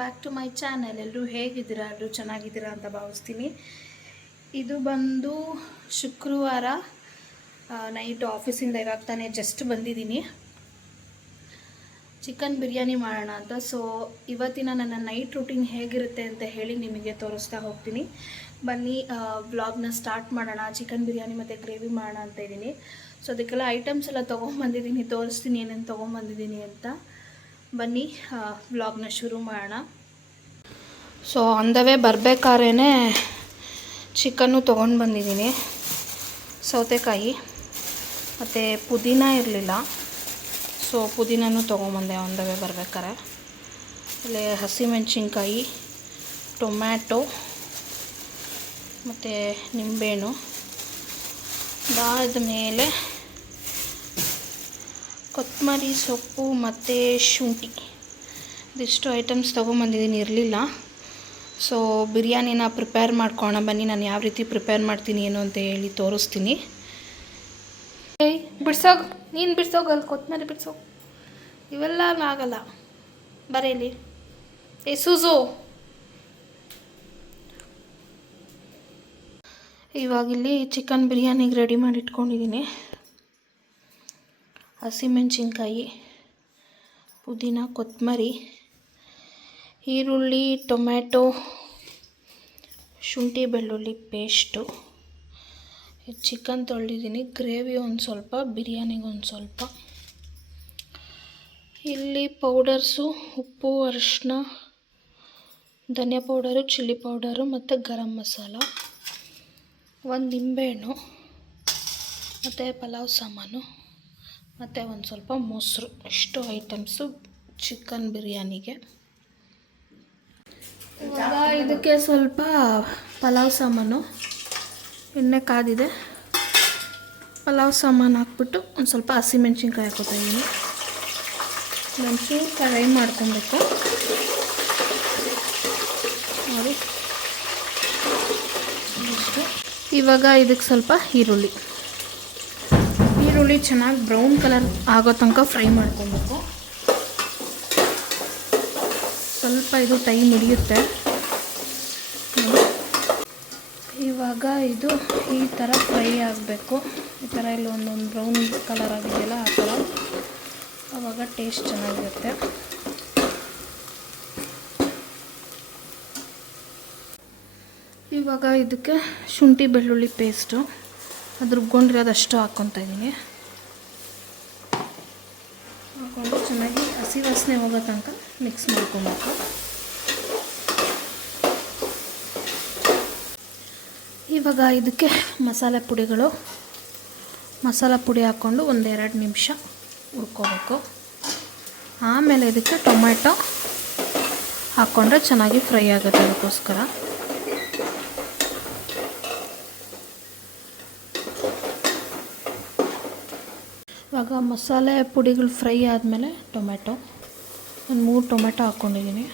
Back to my channel ಎಲ್ಲರೂ ಹೇಗಿದ್ದೀರಾ? ಎಲ್ಲರೂ ಚೆನ್ನಾಗಿದ್ದೀರಾ ಅಂತ ಭಾವಿಸ್ತೀನಿ. ಇದು ಬಂದು ಶುಕ್ರವಾರ ನೈಟ್ ಆಫೀಸಿಂದ ಇವಾಗ ತಾನೇ ಜಸ್ಟ್ ಬಂದಿದ್ದೀನಿ. ಚಿಕನ್ ಬಿರಿಯಾನಿ ಮಾಡೋಣ ಅಂತ. ಸೊ ಇವತ್ತಿನ ನನ್ನ ನೈಟ್ ರೂಟೀನ್ ಹೇಗಿರುತ್ತೆ ಅಂತ ಹೇಳಿ ನಿಮಗೆ ತೋರಿಸ್ತಾ ಹೋಗ್ತೀನಿ. ಬನ್ನಿ ಬ್ಲಾಗ್ನ ಸ್ಟಾರ್ಟ್ ಮಾಡೋಣ, ಚಿಕನ್ ಬಿರಿಯಾನಿ ಮತ್ತು ಗ್ರೇವಿ ಮಾಡೋಣ ಅಂತ ಇದ್ದೀನಿ. ಸೊ ಅದಕ್ಕೆಲ್ಲ ಐಟಮ್ಸ್ ಎಲ್ಲ ತೊಗೊಂಬಂದಿದ್ದೀನಿ. ತೋರಿಸ್ತೀನಿ ಏನೇನು ತೊಗೊಂಬಂದಿದ್ದೀನಿ ಅಂತ. ಬನ್ನಿ ವ್ಲಾಗ್ನ ಶುರು ಮಾಡೋಣ. ಸೊ ಅಂದವೇ ಬರಬೇಕಾದ್ರೇ ಚಿಕನ್ನು ತೊಗೊಂಡು ಬಂದಿದ್ದೀನಿ. ಸೌತೆಕಾಯಿ, ಮತ್ತು ಪುದೀನ ಇರಲಿಲ್ಲ. ಸೊ ಪುದೀನೂ ತೊಗೊಂಬಂದೆ ಒಂದವೇ ಬರ್ಬೇಕಾರೆ. ಆಮೇಲೆ ಹಸಿಮೆಣ್ಸಿನ್ಕಾಯಿ, ಟೊಮ್ಯಾಟೊ, ಮತ್ತು ನಿಂಬೆಹಣ್ಣು. ಮೇಲೆ ಕೊತ್ತಂಬರಿ ಸೊಪ್ಪು ಮತ್ತು ಶುಂಠಿ. ಇದಿಷ್ಟು ಐಟಮ್ಸ್ ತೊಗೊಂಬಂದಿದ್ದೀನಿ, ಇರಲಿಲ್ಲ. ಸೊ ಬಿರಿಯಾನಿನ ಪ್ರಿಪೇರ್ ಮಾಡ್ಕೋಣ, ಬನ್ನಿ, ನಾನು ಯಾವ ರೀತಿ ಪ್ರಿಪೇರ್ ಮಾಡ್ತೀನಿ, ಏನು ಅಂತ ಹೇಳಿ ತೋರಿಸ್ತೀನಿ. ಏಯ್, ಬಿಡ್ಸೋಗ್, ನೀನು ಬಿಡ್ಸೋಗಲ್ಲ ಕೊತ್ತಂಬರಿ ಬಿಡ್ಸೋಗ. ಇವೆಲ್ಲ ಆಗಲ್ಲ ಬರೇಲಿ ಏ, ಸೂಸು. ಇವಾಗಿಲ್ಲಿ ಚಿಕನ್ ಬಿರಿಯಾನಿಗೆ ರೆಡಿ ಮಾಡಿ ಇಟ್ಕೊಂಡಿದ್ದೀನಿ ಹಸಿಮೆಣಸಿನ್ಕಾಯಿ, ಪುದೀನ, ಕೊತ್ತಂಬರಿ, ಈರುಳ್ಳಿ, ಟೊಮ್ಯಾಟೊ, ಶುಂಠಿ ಬೆಳ್ಳುಳ್ಳಿ ಪೇಸ್ಟು. ಚಿಕನ್ ತೊಳೆದಿದ್ದೀನಿ. ಗ್ರೇವಿ ಒಂದು ಸ್ವಲ್ಪ, ಬಿರಿಯಾನಿಗೆ ಒಂದು ಸ್ವಲ್ಪ. ಇಲ್ಲಿ ಪೌಡರ್ಸು, ಉಪ್ಪು ಅರಿಶಿನ ಧನಿಯಾ ಪೌಡರು, ಚಿಲ್ಲಿ ಪೌಡರು ಮತ್ತು ಗರಂ ಮಸಾಲ, ಒಂದು ನಿಂಬೆಹಣ್ಣು ಮತ್ತು ಪಲಾವ್ ಸಾಮಾನು. ಮತ್ತು ಒಂದು ಸ್ವಲ್ಪ ಮೊಸರು, ಇಷ್ಟು ಐಟಮ್ಸು ಚಿಕನ್ ಬಿರಿಯಾನಿಗೆ. ಇದಕ್ಕೆ ಸ್ವಲ್ಪ ಪಲಾವ್ ಸಾಮಾನು, ಎಣ್ಣೆ ಕಾದಿದೆ. ಪಲಾವ್ ಸಾಮಾನು ಹಾಕ್ಬಿಟ್ಟು ಒಂದು ಸ್ವಲ್ಪ ಹಸಿಮೆಣ್ಸಿನ್ಕಾಯಿ ಹಾಕೋತಾ ಇದ್ದೀನಿ. ಮೆಣಸು ಫ್ರೈ ಮಾಡ್ಕೊಬೇಕು. ನೋಡಿ. ಇವಾಗ ಇದಕ್ಕೆ ಸ್ವಲ್ಪ ಈರುಳ್ಳಿ. ಈರುಳ್ಳಿ ಚೆನ್ನಾಗಿ ಬ್ರೌನ್ ಕಲರ್ ಆಗೋ ತನಕ ಫ್ರೈ ಮಾಡ್ಕೊಬೇಕು. ಸ್ವಲ್ಪ ಇದು ಟೈಮ್ ಹಿಡಿಯುತ್ತೆ. ಇವಾಗ ಇದು ಈ ಥರ ಫ್ರೈ ಆಗಬೇಕು. ಈ ಥರ ಇಲ್ಲಿ ಒಂದೊಂದು ಬ್ರೌನ್ ಕಲರ್ ಆಗಿದೆಯಲ್ಲ ಆ ಥರ ಆವಾಗ ಟೇಸ್ಟ್ ಚೆನ್ನಾಗಿರುತ್ತೆ. ಇವಾಗ ಇದಕ್ಕೆ ಶುಂಠಿ ಬೆಳ್ಳುಳ್ಳಿ ಪೇಸ್ಟು ಅದು ರುಬ್ಕೊಂಡಿರೋದಷ್ಟು ಹಾಕ್ಕೊತಾ ಇದ್ದೀನಿ. ಹಾಕ್ಕೊಂಡು ಚೆನ್ನಾಗಿ ಹಸಿ ವಾಸನೆ ಹೋಗೋ ತನಕ ಮಿಕ್ಸ್ ಮಾಡ್ಕೊಬೇಕು. ಇವಾಗ ಇದಕ್ಕೆ ಮಸಾಲೆ ಪುಡಿಗಳು. ಮಸಾಲೆ ಪುಡಿ ಹಾಕ್ಕೊಂಡು ಒಂದೆರಡು ನಿಮಿಷ ಹುರ್ಕೋಬೇಕು. ಆಮೇಲೆ ಇದಕ್ಕೆ ಟೊಮೆಟೊ ಹಾಕ್ಕೊಂಡ್ರೆ ಚೆನ್ನಾಗಿ ಫ್ರೈ ಆಗುತ್ತೆ ಅದಕ್ಕೋಸ್ಕರ. ಮಸಾಲೆ ಪುಡಿಗಳು ಫ್ರೈ ಆದಮೇಲೆ ಟೊಮೆಟೊ ಒಂದು ಮೂರು ಟೊಮೆಟೊ ಹಾಕ್ಕೊಂಡಿದ್ದೀನಿ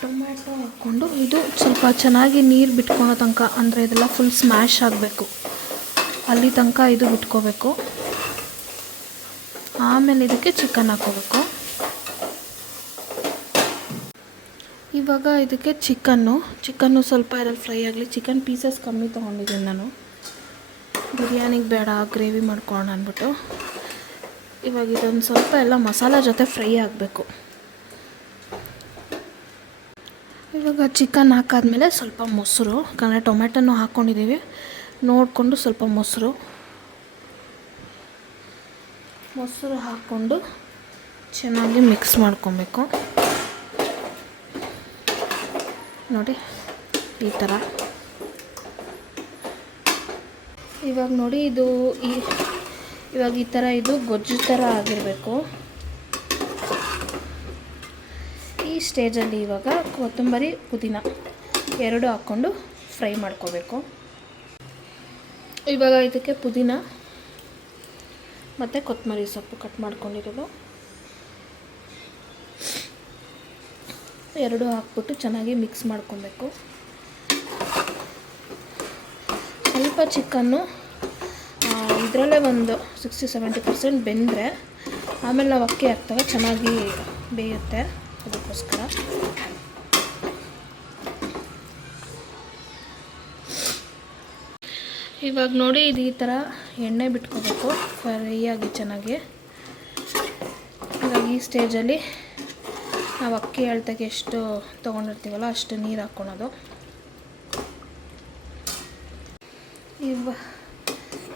ಟೊಮೆಟೊ ಹಾಕ್ಕೊಂಡು ಇದು ಸ್ವಲ್ಪ ಚೆನ್ನಾಗಿ ನೀರು ಬಿಟ್ಕೊಳೋ ತನಕ, ಅಂದರೆ ಇದೆಲ್ಲ ಫುಲ್ ಸ್ಮ್ಯಾಶ್ ಆಗಬೇಕು. ಅಲ್ಲಿ ತನಕ ಇದು ಬಿಟ್ಕೋಬೇಕು. ಆಮೇಲೆ ಇದಕ್ಕೆ ಚಿಕನ್ ಹಾಕೋಬೇಕು ಇವಾಗ ಇದಕ್ಕೆ ಚಿಕನ್ನು ಚಿಕನ್ನು ಸ್ವಲ್ಪ ಇದ್ರಲ್ಲಿ ಫ್ರೈ ಆಗಲಿ. ಚಿಕನ್ ಪೀಸಸ್ ಕಮ್ಮಿ ತೊಗೊಂಡಿದ್ದೀನಿ ನಾನು. ಬಿರಿಯಾನಿಗೆ ಬೇಡ, ಗ್ರೇವಿ ಮಾಡ್ಕೊಳ್ಳೋಣ ಅಂದ್ಬಿಟ್ಟು. ಇವಾಗ ಇದೊಂದು ಸ್ವಲ್ಪ ಎಲ್ಲ ಮಸಾಲ ಜೊತೆ ಫ್ರೈ ಆಗಬೇಕು. ಇವಾಗ ಚಿಕನ್ ಹಾಕಾದ್ಮೇಲೆ ಸ್ವಲ್ಪ ಮೊಸರು, ಯಾಕಂದರೆ ಟೊಮೆಟೊನೂ ಹಾಕ್ಕೊಂಡಿದ್ದೀವಿ ನೋಡಿಕೊಂಡು ಸ್ವಲ್ಪ ಮೊಸರು. ಮೊಸರು ಹಾಕ್ಕೊಂಡು ಚೆನ್ನಾಗಿ ಮಿಕ್ಸ್ ಮಾಡ್ಕೊಬೇಕು. ನೋಡಿ, ಈ ಥರ. ಇವಾಗ ನೋಡಿ ಇದು ಈ ಇವಾಗ ಈ ಥರ ಇದು ಗೊಜ್ಜು ಥರ ಆಗಿರಬೇಕು. ಈ ಸ್ಟೇಜಲ್ಲಿ ಇವಾಗ ಕೊತ್ತಂಬರಿ ಪುದೀನ ಎರಡು ಹಾಕ್ಕೊಂಡು ಫ್ರೈ ಮಾಡ್ಕೋಬೇಕು. ಇವಾಗ ಇದಕ್ಕೆ ಪುದೀನ ಮತ್ತು ಕೊತ್ತಂಬರಿ ಸೊಪ್ಪು ಕಟ್ ಮಾಡ್ಕೊಂಡಿರೋದು. ಎರಡು ಹಾಕ್ಬಿಟ್ಟು ಚೆನ್ನಾಗಿ ಮಿಕ್ಸ್ ಮಾಡ್ಕೊಬೇಕು. ಸ್ವಲ್ಪ ಚಿಕನ್ನು ಇದರಲ್ಲೇ ಒಂದು ಸಿಕ್ಸ್ಟಿ ಸೆವೆಂಟಿ ಪರ್ಸೆಂಟ್ ಬೆಂದರೆ, ಆಮೇಲೆ ನಾವು ಅಕ್ಕಿ ಹಾಕ್ತವೆ, ಚೆನ್ನಾಗಿ ಬೇಯುತ್ತೆ. ಅದಕ್ಕೋಸ್ಕರ. ಇವಾಗ ನೋಡಿ ಇದು ಈ ಥರ ಎಣ್ಣೆ ಬಿಟ್ಕೋಬೇಕು, ಫ್ರೈಯಾಗಿ ಚೆನ್ನಾಗಿ. ಇವಾಗ ಈ ಸ್ಟೇಜಲ್ಲಿ ನಾವು ಅಕ್ಕಿ ಅಳತೆಗೆ ಎಷ್ಟು ತೊಗೊಂಡಿರ್ತೀವಲ್ಲ ಅಷ್ಟು ನೀರು ಹಾಕ್ಕೊಳೋದು. ಇವ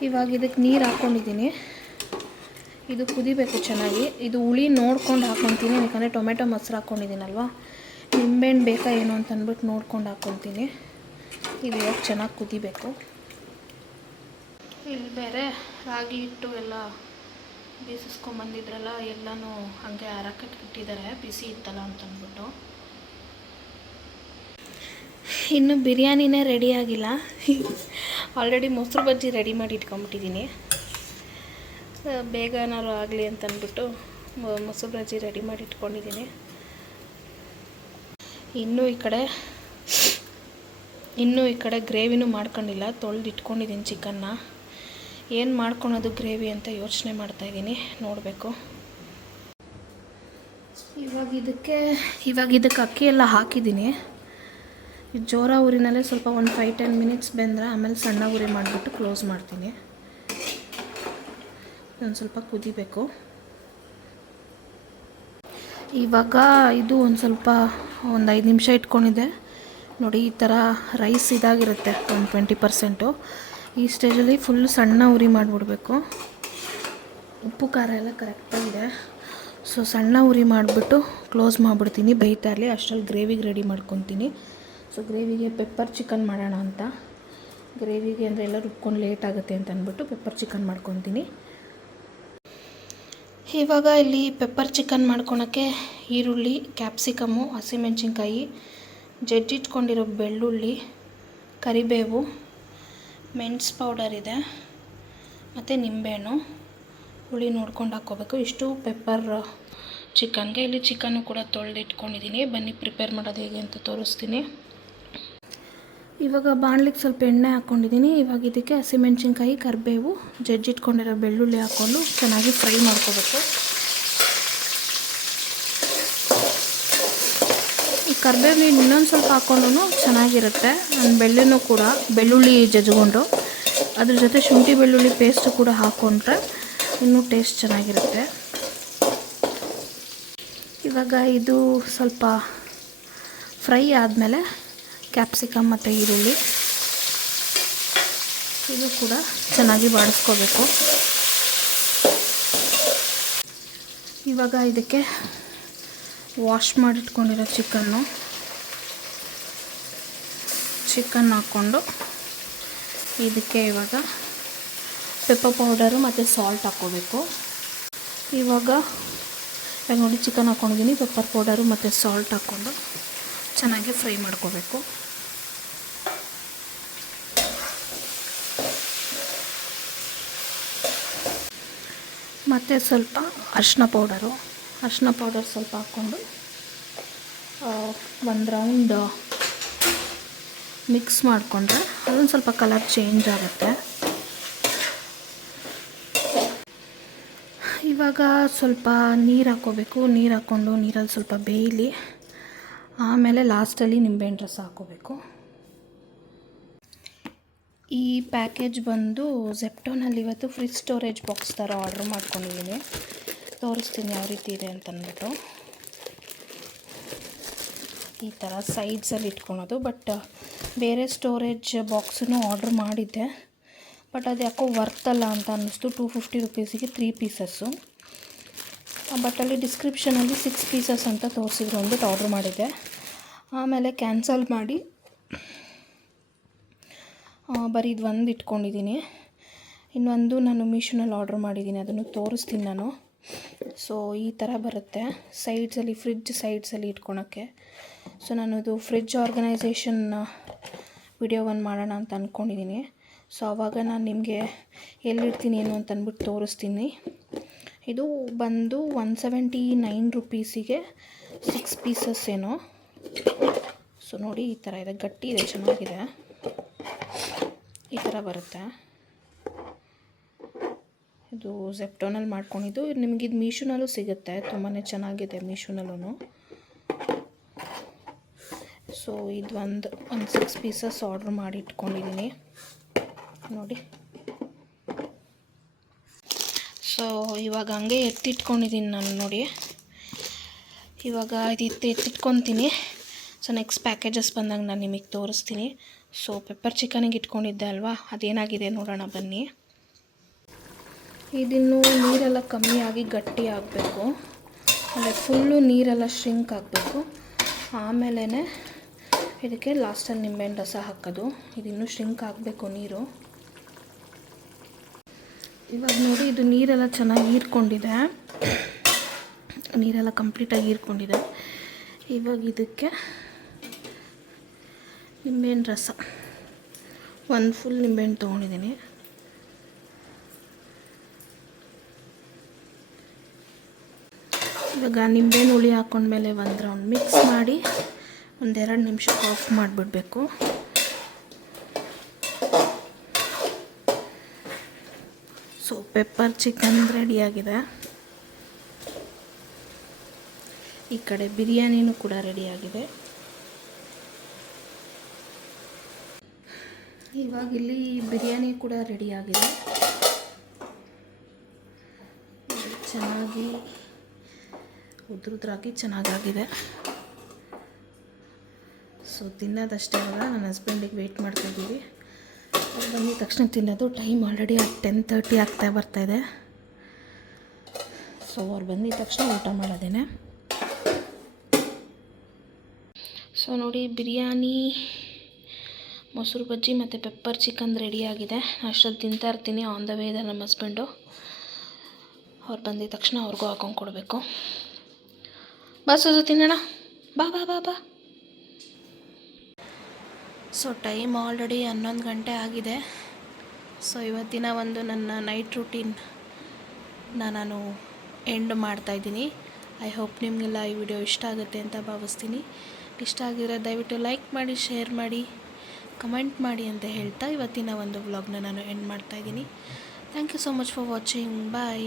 ಇವಾಗ ಇದಕ್ಕೆ ನೀರು ಹಾಕ್ಕೊಂಡಿದ್ದೀನಿ ಇದು ಕುದಿಬೇಕು ಚೆನ್ನಾಗಿ. ಇದು ಹುಳಿ ನೋಡ್ಕೊಂಡು ಹಾಕ್ಕೊತೀನಿ ಯಾಕಂದರೆ ಟೊಮೆಟೊ ಮೊಸರು ಹಾಕ್ಕೊಂಡಿದ್ದೀನಲ್ವ ನಿಂಬೆಹಣ್ಣು ಬೇಕಾ ಏನು ಅಂತ ಅಂದ್ಬಿಟ್ಟು ನೋಡ್ಕೊಂಡು ಹಾಕ್ಕೊತೀನಿ ಇದು ಇವಾಗ ಚೆನ್ನಾಗಿ ಕುದಿಬೇಕು. ಇಲ್ಲಿ ಬೇರೆ ರಾಗಿ ಹಿಟ್ಟು ಎಲ್ಲ ಬೀಸಿಸ್ಕೊಂಬಂದಿದ್ರಲ್ಲ ಎಲ್ಲನೂ ಹಾಗೆ ಇಟ್ಟಿದ್ದಾರೆ. ಬಿಸಿ ಇತ್ತಲ್ಲ ಅಂತಂದ್ಬಿಟ್ಟು ಇನ್ನು ಬಿರಿಯಾನಿನೇ ರೆಡಿ ಆಗಿಲ್ಲ. ಆಲ್ರೆಡಿ ಮೊಸರು ಬಜ್ಜಿ ರೆಡಿ ಮಾಡಿ ಇಟ್ಕೊಂಬಿಟ್ಟಿದ್ದೀನಿ. ಬೇಗ ಏನಾದ್ರು ಆಗಲಿ ಅಂತ ಅಂದ್ಬಿಟ್ಟು ಮೊಸರು ಬಜ್ಜಿ ರೆಡಿ ಮಾಡಿ ಇಟ್ಕೊಂಡಿದ್ದೀನಿ. ಇನ್ನೂ ಈ ಕಡೆ, ಇನ್ನೂ ಈ ಕಡೆ ಗ್ರೇವಿನೂ ಮಾಡ್ಕೊಂಡಿಲ್ಲ ತೊಳೆದು ಇಟ್ಕೊಂಡಿದ್ದೀನಿ ಚಿಕನ್ನ. ಏನು ಮಾಡ್ಕೊಳೋದು ಗ್ರೇವಿ ಅಂತ ಯೋಚನೆ ಮಾಡ್ತಾಯಿದ್ದೀನಿ ನೋಡಬೇಕು. ಇವಾಗ ಇದಕ್ಕೆ ಇವಾಗ ಇದಕ್ಕೆ ಅಕ್ಕಿ ಎಲ್ಲ ಹಾಕಿದ್ದೀನಿ. ಈ ಜೋರ ಊರಿನಲ್ಲೇ ಸ್ವಲ್ಪ ಒಂದು ಫೈವ್ ಟೆನ್ ಮಿನಿಟ್ಸ್ ಬೆಂದರೆ ಆಮೇಲೆ ಸಣ್ಣ ಉರಿ ಮಾಡಿಬಿಟ್ಟು ಕ್ಲೋಸ್ ಮಾಡ್ತೀನಿ. ಒಂದು ಸ್ವಲ್ಪ ಕುದಿಬೇಕು. ಇವಾಗ ಇದು ಒಂದು ಸ್ವಲ್ಪ ಒಂದು ಐದು ನಿಮಿಷ ಇಟ್ಕೊಂಡಿದೆ ನೋಡಿ, ಈ ಥರ ರೈಸ್ ಇದಾಗಿರುತ್ತೆ, ಒಂದು ಟ್ವೆಂಟಿ ಪರ್ಸೆಂಟು ಈ ಸ್ಟೇಜಲ್ಲಿ ಫುಲ್ ಸಣ್ಣ ಉರಿ ಮಾಡಿಬಿಡ್ಬೇಕು. ಉಪ್ಪು, ಖಾರ ಎಲ್ಲ ಕರೆಕ್ಟಾಗಿದೆ ಸೊ ಸಣ್ಣ ಉರಿ ಮಾಡಿಬಿಟ್ಟು ಕ್ಲೋಸ್ ಮಾಡಿಬಿಡ್ತೀನಿ. ಬೈತಾ ಇರಲಿ, ಅಷ್ಟರಲ್ಲಿ ಗ್ರೇವಿಗೆ ರೆಡಿ ಮಾಡ್ಕೊತೀನಿ. ಸೊ ಗ್ರೇವಿಗೆ ಪೆಪ್ಪರ್ ಚಿಕನ್ ಮಾಡೋಣ ಅಂತ. ಗ್ರೇವಿಗೆ ಅಂದರೆ ಎಲ್ಲ ರುಬ್ಕೊಂಡು ಲೇಟ್ ಆಗುತ್ತೆ ಅಂತ ಅಂದ್ಬಿಟ್ಟು ಪೆಪ್ಪರ್ ಚಿಕನ್ ಮಾಡ್ಕೊತೀನಿ. ಇವಾಗ ಇಲ್ಲಿ ಪೆಪ್ಪರ್ ಚಿಕನ್ ಮಾಡ್ಕೊಳಕ್ಕೆ ಈರುಳ್ಳಿ ಕ್ಯಾಪ್ಸಿಕಮ್ಮು ಹಸಿಮೆಣ್ಸಿನ್ಕಾಯಿ ಜಜ್ಜಿಟ್ಕೊಂಡಿರೋ ಬೆಳ್ಳುಳ್ಳಿ, ಕರಿಬೇವು, ಮೆಣಸು ಪೌಡರ್ ಇದೆ, ಮತ್ತು ನಿಂಬೆಹಣ್ಣು. ಹುಳಿ ನೋಡ್ಕೊಂಡು ಹಾಕ್ಕೋಬೇಕು. ಇಷ್ಟು ಪೆಪ್ಪರ್ ಚಿಕನ್ಗೆ ಇಲ್ಲಿ ಚಿಕನ್ನು ಕೂಡ ತೊಳೆದಿಟ್ಕೊಂಡಿದ್ದೀನಿ ಬನ್ನಿ ಪ್ರಿಪೇರ್ ಮಾಡೋದು ಹೇಗೆ ಅಂತ ತೋರಿಸ್ತೀನಿ. ಇವಾಗ ಬಾಣಲಿಗೆ ಸ್ವಲ್ಪ ಎಣ್ಣೆ ಹಾಕ್ಕೊಂಡಿದ್ದೀನಿ ಇವಾಗ ಇದಕ್ಕೆ ಹಸಿಮೆಣ್ಸಿನ್ಕಾಯಿ, ಕರಿಬೇವು ಜಜ್ಜಿಟ್ಕೊಂಡಿರೋ ಬೆಳ್ಳುಳ್ಳಿ ಹಾಕ್ಕೊಂಡು ಚೆನ್ನಾಗಿ ಫ್ರೈ ಮಾಡ್ಕೋಬೇಕು. ಈ ಕರಿಬೇವು ಇನ್ನೊಂದು ಸ್ವಲ್ಪ ಹಾಕ್ಕೊಂಡು ಚೆನ್ನಾಗಿರುತ್ತೆ. ನಾನು ಬೆಳ್ಳುಳ್ಳಿನೂ ಕೂಡ, ಬೆಳ್ಳುಳ್ಳಿ ಜಜ್ಕೊಂಡು ಅದ್ರ ಜೊತೆ ಶುಂಠಿ ಬೆಳ್ಳುಳ್ಳಿ ಪೇಸ್ಟ್ ಕೂಡ ಹಾಕ್ಕೊಂಡ್ರೆ ಇನ್ನೂ ಟೇಸ್ಟ್ ಚೆನ್ನಾಗಿರುತ್ತೆ. ಇವಾಗ ಇದು ಸ್ವಲ್ಪ ಫ್ರೈ ಆದಮೇಲೆ ಕ್ಯಾಪ್ಸಿಕಮ್ ಮತ್ತು ಈರುಳ್ಳಿ. ಇದು ಕೂಡ ಚೆನ್ನಾಗಿ ಬಾಡಿಸ್ಕೋಬೇಕು. ಇವಾಗ ಇದಕ್ಕೆ ವಾಶ್ ಮಾಡಿಟ್ಕೊಂಡಿರೋ ಚಿಕನ್ನು, ಚಿಕನ್ ಹಾಕ್ಕೊಂಡು ಇದಕ್ಕೆ ಇವಾಗ ಪೆಪ್ಪರ್ ಪೌಡರು ಮತ್ತು ಸಾಲ್ಟ್ ಹಾಕ್ಕೋಬೇಕು. ಇವಾಗ ನೋಡಿ ಚಿಕನ್ ಹಾಕ್ಕೊಂಡಿದ್ದೀನಿ ಪೆಪ್ಪರ್ ಪೌಡರು ಮತ್ತು ಸಾಲ್ಟ್ ಹಾಕ್ಕೊಂಡು ಚೆನ್ನಾಗಿ ಫ್ರೈ ಮಾಡ್ಕೋಬೇಕು. ಮತ್ತು ಸ್ವಲ್ಪ ಅರಿಶಿನ ಪೌಡರು. ಅರಿಶಿನ ಪೌಡರ್ ಸ್ವಲ್ಪ ಹಾಕ್ಕೊಂಡು ಒಂದು ರೌಂಡ್ ಮಿಕ್ಸ್ ಮಾಡಿಕೊಂಡ್ರೆ ಅದೊಂದು ಸ್ವಲ್ಪ ಕಲರ್ ಚೇಂಜ್ ಆಗುತ್ತೆ. ಇವಾಗ ಸ್ವಲ್ಪ ನೀರು ಹಾಕ್ಕೋಬೇಕು. ನೀರು ಹಾಕ್ಕೊಂಡು ನೀರಲ್ಲಿ ಸ್ವಲ್ಪ ಬೇಯಲಿ, ಆಮೇಲೆ ಲಾಸ್ಟಲ್ಲಿ ನಿಂಬೆಹಣ್ಣು ರಸ ಹಾಕ್ಕೋಬೇಕು. ಈ ಪ್ಯಾಕೇಜ್ ಬಂದು ಜೆಪ್ಟೋನಲ್ಲಿ ಇವತ್ತು ಫ್ರಿಜ್ ಸ್ಟೋರೇಜ್ ಬಾಕ್ಸ್ ಥರ ಆರ್ಡ್ರ್ ಮಾಡ್ಕೊಂಡಿದ್ದೀನಿ. ತೋರಿಸ್ತೀನಿ ಯಾವ ರೀತಿ ಇದೆ ಅಂತ ಅಂದ್ಬಿಟ್ಟು. ಈ ಥರ ಸೈಡ್ಸಲ್ಲಿ ಇಟ್ಕೊಳೋದು ಬಟ್ ಬೇರೆ ಸ್ಟೋರೇಜ್ ಬಾಕ್ಸನ್ನು ಆರ್ಡ್ರ್ ಮಾಡಿದ್ದೆ. ಬಟ್ ಅದು ಯಾಕೋ ವರ್ತಲ್ಲ ಅಂತ ಅನ್ನಿಸ್ತು. ಟೂ ಫಿಫ್ಟಿ ರುಪೀಸಿಗೆ ತ್ರೀ ಪೀಸಸ್ಸು ಬಟ್ ಅಲ್ಲಿ ಡಿಸ್ಕ್ರಿಪ್ಷನಲ್ಲಿ ಸಿಕ್ಸ್ ಪೀಸಸ್ ಅಂತ ತೋರಿಸಿದ್ರು ಅಂದ್ಬಿಟ್ಟು ಆರ್ಡ್ರ್ ಮಾಡಿದ್ದೆ. ಆಮೇಲೆ ಕ್ಯಾನ್ಸಲ್ ಮಾಡಿ. ಬರೀ ಇದು ಒಂದು ಇಟ್ಕೊಂಡಿದ್ದೀನಿ. ಇನ್ನೊಂದು ನಾನು ಮೀಶೋನಲ್ಲಿ ಆರ್ಡ್ರ್ ಮಾಡಿದ್ದೀನಿ, ಅದನ್ನು ತೋರಿಸ್ತೀನಿ ನಾನು. ಸೊ ಈ ಥರ ಬರುತ್ತೆ. ಸೈಡ್ಸಲ್ಲಿ ಫ್ರಿಡ್ಜ್ ಸೈಡ್ಸಲ್ಲಿ ಇಟ್ಕೊಳಕ್ಕೆ. ಸೊ ನಾನು ಇದು ಫ್ರಿಡ್ಜ್ ಆರ್ಗನೈಸೇಷನ್ ವಿಡಿಯೋವನ್ನು ಮಾಡೋಣ ಅಂತ ಅಂದ್ಕೊಂಡಿದ್ದೀನಿ ಸೊ ಆವಾಗ ನಾನು ನಿಮಗೆ ಎಲ್ಲಿಡ್ತೀನಿ ಏನು ಅಂತ ಅಂದ್ಬಿಟ್ಟು ತೋರಿಸ್ತೀನಿ. ಇದು ಬಂದು ಒನ್ ಸೆವೆಂಟಿ ನೈನ್ ರುಪೀಸಿಗೆ ಸಿಕ್ಸ್ ಪೀಸಸ್ ಏನೋ. ಸೊ ನೋಡಿ ಈ ಥರ ಇದೆ. ಗಟ್ಟಿ ಇದೆ, ಚೆನ್ನಾಗಿದೆ. ಈ ಥರ ಬರುತ್ತೆ. ಇದು ಜೆಪ್ಟೋನಲ್ಲಿ ಮಾಡ್ಕೊಂಡಿದ್ದು. ನಿಮಗಿದು ಮೀಶೋನಲ್ಲೂ ಸಿಗುತ್ತೆ. ತುಂಬಾ ಚೆನ್ನಾಗಿದೆ ಮೀಶೋನಲ್ಲೂ ಸೊ ಇದು ಒಂದು ಒಂದು ಸಿಕ್ಸ್ ಪೀಸಸ್ ಆರ್ಡ್ರ್ ಮಾಡಿ ಇಟ್ಕೊಂಡಿದ್ದೀನಿ ನೋಡಿ. ಸೊ ಇವಾಗ ಹಂಗೆ ಎತ್ತಿಟ್ಕೊಂಡಿದ್ದೀನಿ ನಾನು ನೋಡಿ. ಇವಾಗ ಇದು ಎತ್ತಿ ಎತ್ತಿಟ್ಕೊತೀನಿ. ಸೊ ನೆಕ್ಸ್ಟ್ ಪ್ಯಾಕೇಜಸ್ ಬಂದಾಗ ನಾನು ನಿಮಗೆ ತೋರಿಸ್ತೀನಿ. ಸೊ ಪೆಪ್ಪರ್ ಚಿಕನಿಗೆ ಇಟ್ಕೊಂಡಿದ್ದೆ ಅಲ್ವಾ? ಅದೇನಾಗಿದೆ ನೋಡೋಣ ಬನ್ನಿ. ಇದಿನ್ನು ನೀರೆಲ್ಲ ಕಮ್ಮಿ ಆಗಿ ಗಟ್ಟಿ ಆಗಬೇಕು. ಅಂದರೆ ಫುಲ್ಲು ನೀರೆಲ್ಲ ಶ್ರಿಂಕ್ ಆಗಬೇಕು. ಆಮೇಲೆ ಇದಕ್ಕೆ ಲಾಸ್ಟಲ್ಲಿ ನಿಂಬೆಹಣ್ಣು ರಸ ಹಾಕೋದು. ಇದಿನ್ನೂ ಶ್ರಿಂಕ್ ಆಗಬೇಕು ನೀರು. ಇವಾಗ ನೋಡಿ, ಇದು ನೀರೆಲ್ಲ ಚೆನ್ನಾಗಿ ಹೀರ್ಕೊಂಡಿದೆ. ನೀರೆಲ್ಲ ಕಂಪ್ಲೀಟಾಗಿ ಹೀರ್ಕೊಂಡಿದೆ. ಇವಾಗ ಇದಕ್ಕೆ ನಿಂಬೆಹಣ್ಣು ರಸ. ಒಂದು ಫುಲ್ ನಿಂಬೆಹಣ್ಣು ತೊಗೊಂಡಿದ್ದೀನಿ. ಇವಾಗ ನಿಂಬೆಹಣ್ಣು ಹುಳಿ ಹಾಕೊಂಡ್ಮೇಲೆ ಒಂದು ರೌಂಡ್ ಮಿಕ್ಸ್ ಮಾಡಿ ಒಂದೆರಡು ನಿಮಿಷಕ್ಕೆ ಆಫ್ ಮಾಡಿಬಿಡ್ಬೇಕು. ಸೊ ಪೆಪ್ಪರ್ ಚಿಕನ್ ರೆಡಿಯಾಗಿದೆ ಈ ಕಡೆ ಬಿರಿಯಾನಿನೂ ಕೂಡ ರೆಡಿಯಾಗಿದೆ ಇವಾಗ ಇಲ್ಲಿ ಬಿರಿಯಾನಿ ಕೂಡ ರೆಡಿಯಾಗಿದೆ ಚೆನ್ನಾಗಿ ಉದ್ರುದ್ರಾಗಿ ಚೆನ್ನಾಗಾಗಿದೆ. ಸೊ ತಿನ್ನೋದಷ್ಟೇ ಅಲ್ಲ, ನನ್ನ ಹಸ್ಬೆಂಡಿಗೆ ವೆಯ್ಟ್ ಮಾಡ್ತಾಯಿದ್ದೀವಿ ಅವ್ರು ಬಂದಿದ ತಕ್ಷಣ ತಿನ್ನೋದು ಟೈಮ್ ಆಲ್ರೆಡಿ ಟೆನ್ ತರ್ಟಿ ಆಗ್ತಾ ಬರ್ತಾಯಿದೆ ಸೊ ಅವ್ರು ಬಂದಿದ ತಕ್ಷಣ ಊಟ ಮಾಡೋದೇನೆ. ಸೊ ನೋಡಿ, ಬಿರಿಯಾನಿ ಮೊಸರು ಬಜ್ಜಿ ಮತ್ತು ಪೆಪ್ಪರ್ ಚಿಕನ್ ರೆಡಿಯಾಗಿದೆ ಅಷ್ಟೊಂದು ತಿಂತಾ ಇರ್ತೀನಿ ಆನ್ ದ ವೇ ಇದೆ ನಮ್ಮ ಹಸ್ಬೆಂಡು ಅವ್ರು ಬಂದಿದ ತಕ್ಷಣ ಅವ್ರಿಗೂ ಹಾಕೊಂಡು ಕೊಡಬೇಕು. ಬಾ ತಿನ್ನೋಣ. ಬಾ ಬಾ ಬಾ ಬಾ. ಸೊ ಟೈಮ್ ಆಲ್ರೆಡಿ ಹನ್ನೊಂದು ಗಂಟೆ ಆಗಿದೆ. ಸೊ ಇವತ್ತಿನ ಒಂದು ನನ್ನ ನೈಟ್ ರುಟೀನ್ ನಾನು ಎಂಡ್ ಮಾಡ್ತಾಯಿದ್ದೀನಿ ಐ ಹೋಪ್ ನಿಮಗೆಲ್ಲ ಈ ವಿಡಿಯೋ ಇಷ್ಟ ಆಗುತ್ತೆ ಅಂತ ಭಾವಿಸ್ತೀನಿ. ಇಷ್ಟ ಆಗಿದ್ರೆ ದಯವಿಟ್ಟು ಲೈಕ್ ಮಾಡಿ ಶೇರ್ ಮಾಡಿ. ಕಮೆಂಟ್ ಮಾಡಿ ಅಂತ ಹೇಳ್ತಾ ಇವತ್ತಿನ ಒಂದು ವ್ಲಾಗ್ನ ನಾನು ಎಂಡ್ ಮಾಡ್ತಾಯಿದ್ದೀನಿ thank you so much for watching bye